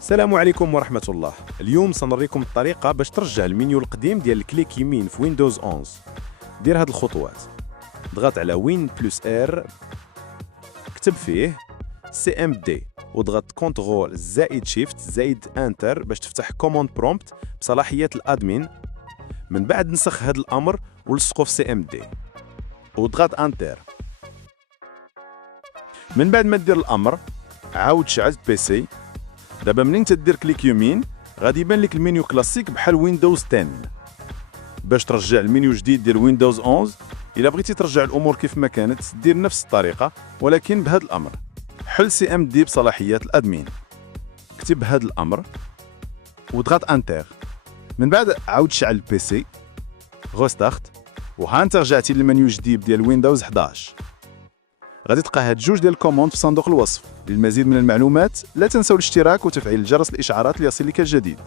السلام عليكم ورحمة الله. اليوم سنوريكم الطريقة باش ترجع المنيو القديم ديال الكليك يمين في ويندوز 11. دير هاد الخطوات: ضغط على وين بلس ار، كتب فيه سي ام دي وضغط كنترول زائد شيفت زائد انتر باش تفتح كوموند برومبت بصلاحيات الادمين. من بعد نسخ هاد الامر ولصقه في سي ام دي وضغط انتر. من بعد ما دير الامر عاود شعل البيسي. دابا منين تدير كليك يمين غادي يبان لك المنيو كلاسيك بحال ويندوز 10. باش ترجع المنيو جديد ديال ويندوز 11 الا بغيتي ترجع الامور كيف ما كانت دير نفس الطريقه ولكن بهذا الامر: حل سي ام دي بصلاحيات الادمين، كتب هذا الامر وضغط انتر. من بعد عاود شعل البيسي، غوستارت، وها انت رجعتي للمنيو الجديد ديال ويندوز 11. غادي تلقى هاد جوج ديال الكوموند في صندوق الوصف. للمزيد من المعلومات لا تنسوا الاشتراك وتفعيل جرس الاشعارات ليصل لك الجديد.